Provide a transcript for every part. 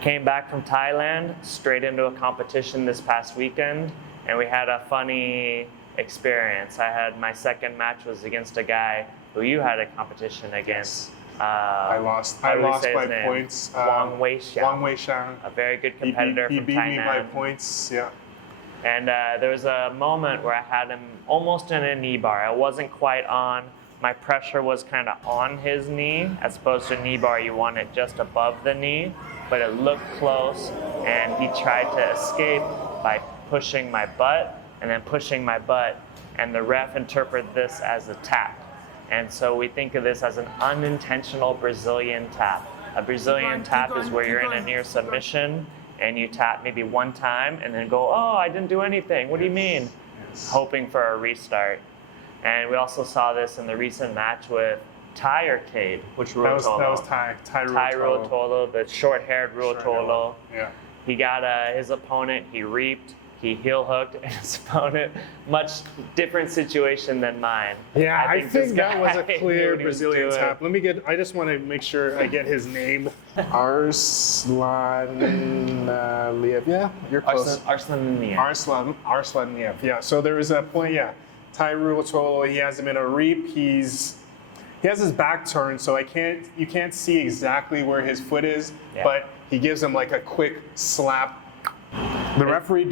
Came back from Thailand, straight into a competition this past weekend, and we had a funny experience. My second match was against a guy who you had a competition against. I lost by points. Wang Wei Shiang. Wang Wei Shiang. A very good competitor he from beat Thailand. me by points, yeah. And there was a moment where I had him almost in a knee bar. I wasn't quite on. My pressure was kind of on his knee, as opposed to a knee bar, you want it just above the knee, but it looked close, and he tried to escape by pushing my butt, and then pushing my butt, and the ref interpreted this as a tap. And so we think of this as an unintentional Brazilian tap. A Brazilian tap is where you're in a near submission and you tap maybe one time and then go, oh, I didn't do anything. What do you mean? Yes. Hoping for a restart. And we also saw this in the recent match with Tahric. Which Ruotolo? That was Tye Ruotolo, the short-haired Ruotolo. Yeah. He got his opponent, he reaped, he heel hooked, and his opponent, much different situation than mine. Yeah, I think that was a clear knew Brazilian tap. I just want to make sure I get his name. Arslaaliev, yeah, you're close. Arslaaliev, yeah. So there is a point, yeah. Tye Ruotolo, he has him in a reap. He has his back turned, so you can't see exactly where his foot is, but he gives him like a quick slap. The referee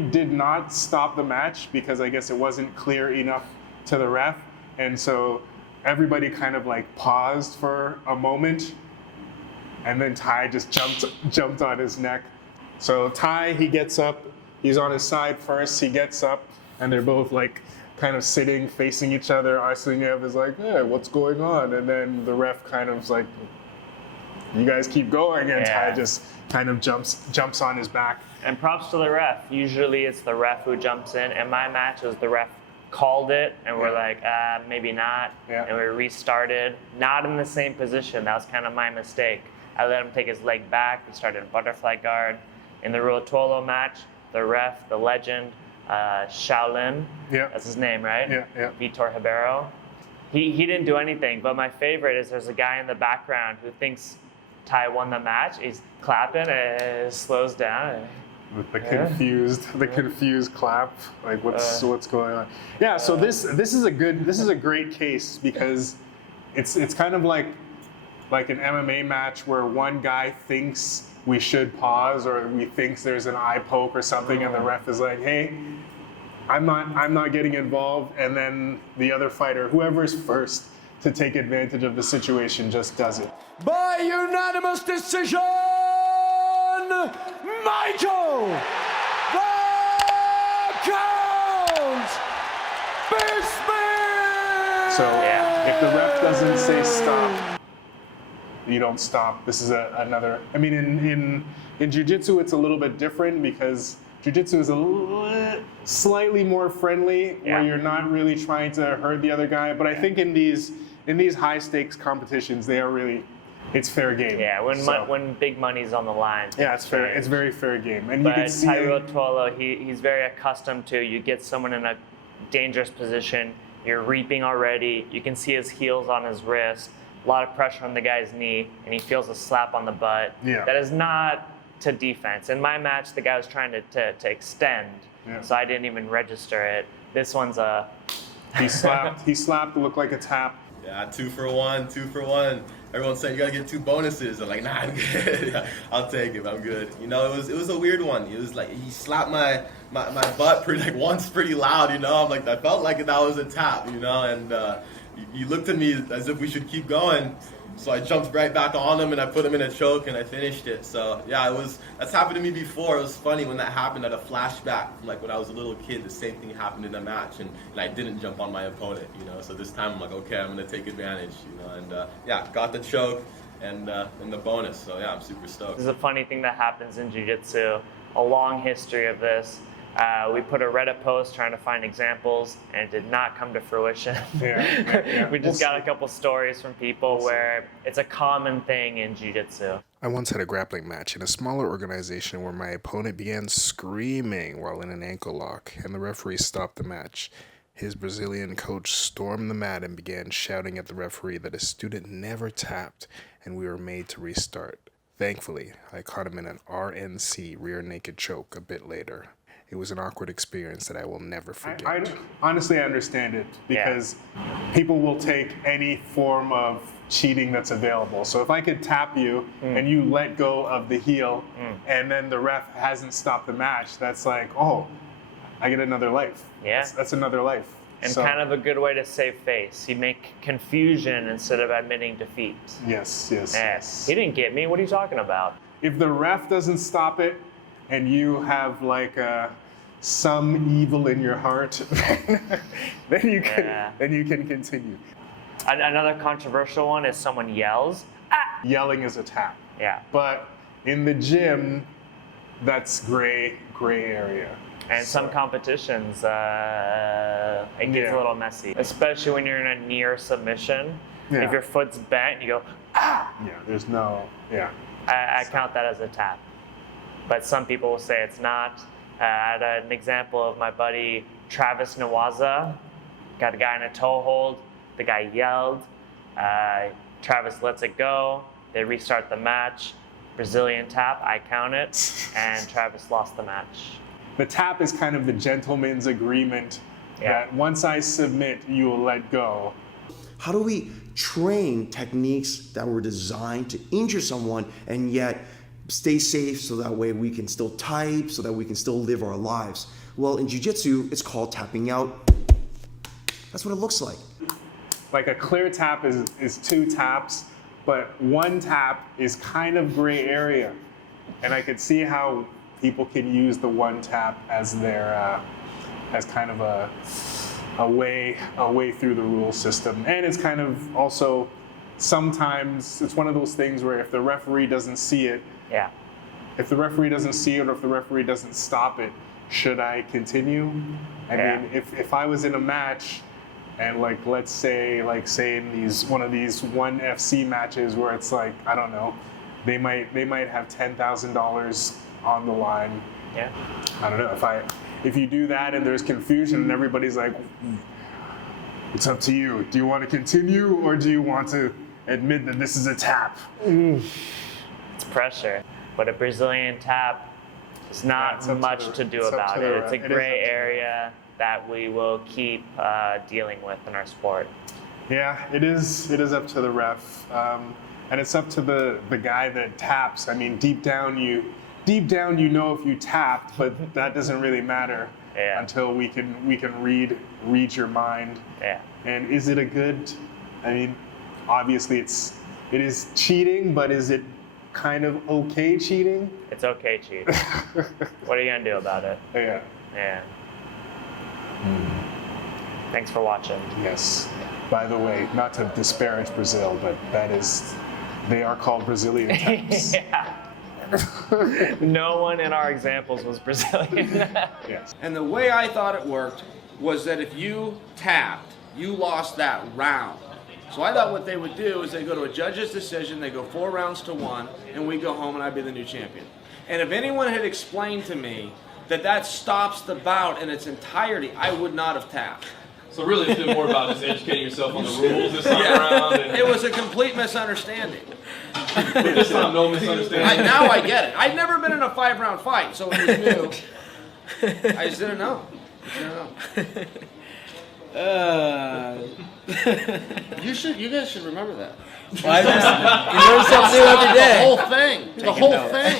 did not stop the match because I guess it wasn't clear enough to the ref, and so everybody kind of like paused for a moment, and then Tye just jumped on his neck. So Tye, he gets up, he's on his side first, he gets up, and they're both like kind of sitting facing each other. Arslaaliev is like, hey, what's going on? And then the ref kind of is like, you guys keep going, and Tye just kind of jumps on his back. And props to the ref. Usually it's the ref who jumps in. In my match, it was the ref called it, and we're like, maybe not. Yeah. And we restarted, not in the same position. That was kind of my mistake. I let him take his leg back. We started butterfly guard. In the Ruotolo match, the ref, the legend, Shaolin, that's his name, right? Yeah. Vitor Ribeiro. He didn't do anything, but my favorite is there's a guy in the background who thinks Tye won the match. He's clapping, and slows down. With the confused clap, like what's going on? Yeah, so this is a great case because it's kind of like an MMA match where one guy thinks we should pause or we thinks there's an eye poke or something, and the ref is like, hey, I'm not getting involved, and then the other fighter, whoever's first to take advantage of the situation, just does it. By unanimous decision, Michael the Count Bisbing! So if the ref doesn't say stop, you don't stop. This is another. I mean, in jiu-jitsu, it's a little bit different because jiu-jitsu is slightly more friendly, where you're not really trying to hurt the other guy. But I think in these high stakes competitions, it's fair game. Yeah, when big money's on the line. Yeah, it's fair. It's very fair game. And but you can see Tye Ruotolo, he's very accustomed to, you get someone in a dangerous position, you're reaping already, you can see his heels on his wrist, a lot of pressure on the guy's knee, and he feels a slap on the butt. Yeah. That is not to defense. In my match, the guy was trying to extend, so I didn't even register it. This one's a... He slapped, it looked like a tap. Yeah, 2 for 1. Everyone's saying you gotta get 2 bonuses. I'm like, nah, I'm good. Yeah, I'll take it. I'm good. You know, it was a weird one. It was like he slapped my butt once pretty loud. You know, I'm like, I felt like that was a tap. You know, and he looked at me as if we should keep going. So I jumped right back on him and I put him in a choke and I finished it. So yeah, that's happened to me before. It was funny when that happened. I had a flashback from like when I was a little kid. The same thing happened in a match and I didn't jump on my opponent, you know. So this time I'm like, okay, I'm gonna take advantage, you know. And got the choke and the bonus. So yeah, I'm super stoked. This is a funny thing that happens in jiu-jitsu. A long history of this. We put a Reddit post trying to find examples, and it did not come to fruition. We just got a couple stories from people where it's a common thing in jiu-jitsu. I once had a grappling match in a smaller organization where my opponent began screaming while in an ankle lock, and the referee stopped the match. His Brazilian coach stormed the mat and began shouting at the referee that his student never tapped, and we were made to restart. Thankfully, I caught him in an RNC, rear naked choke, a bit later. It was an awkward experience that I will never forget. I honestly understand it because people will take any form of cheating that's available. So if I could tap you and you let go of the heel and then the ref hasn't stopped the match, that's like, oh, I get another life. Yeah. That's another life. And kind of a good way to save face. You make confusion instead of admitting defeat. Yes. He didn't get me. What are you talking about? If the ref doesn't stop it and you have like some evil in your heart, then you can continue. Another controversial one is someone yells. Ah! Yelling is a tap. Yeah. But in the gym, that's gray area. And some competitions, it gets a little messy, especially when you're in a near submission. Yeah. If your foot's bent, you go, ah! Yeah, there's no, I count that as a tap. But some people will say it's not. I had an example of my buddy Travis Nawaza. Got a guy in a toe hold. The guy yelled. Travis lets it go. They restart the match. Brazilian tap, I count it. And Travis lost the match. The tap is kind of the gentleman's agreement that once I submit, you will let go. How do we train techniques that were designed to injure someone and yet stay safe so that way we can still type, so that we can still live our lives? Well, in jiu-jitsu, it's called tapping out. That's what it looks like. Like a clear tap is 2 taps, but 1 tap is kind of gray area. And I could see how people can use the 1 tap as their, as kind of a way through the rule system. And it's kind of also, sometimes it's one of those things where if the referee doesn't see it, if the referee doesn't see it or if the referee doesn't stop it, should I continue? I mean, if I was in a match and like, let's say in one of these 1 FC matches where it's like, I don't know, they might have $10,000 on the line. Yeah. I don't know, if you do that and there's confusion and everybody's like, it's up to you. Do you want to continue or do you want to admit that this is a tap? It's pressure. But a Brazilian tap, there's not much to do about it. It's a gray area that we will keep dealing with in our sport. Yeah, it is up to the ref. And it's up to the guy that taps. I mean, deep down you know if you tapped, but that doesn't really matter until we can read your mind. Yeah. And is it a good? I mean, obviously it is cheating, but is it kind of okay cheating? It's okay cheating. What are you gonna do about it? Yeah. Thanks for watching. Yes. By the way, not to disparage Brazil, but they are called Brazilian taps. No one in our examples was Brazilian. Yes. And the way I thought it worked was that if you tapped, you lost that round. So I thought what they would do is they go to a judge's decision, they go 4 rounds to 1, and we go home and I'd be the new champion. And if anyone had explained to me that stops the bout in its entirety, I would not have tapped. So really it's been more about just educating yourself on the rules this time around. And it was a complete misunderstanding. But this time, no misunderstanding. Now I get it. I'd never been in a 5-round fight, so it was new. I just didn't know. You guys should remember that. You learn something new every day. The whole thing.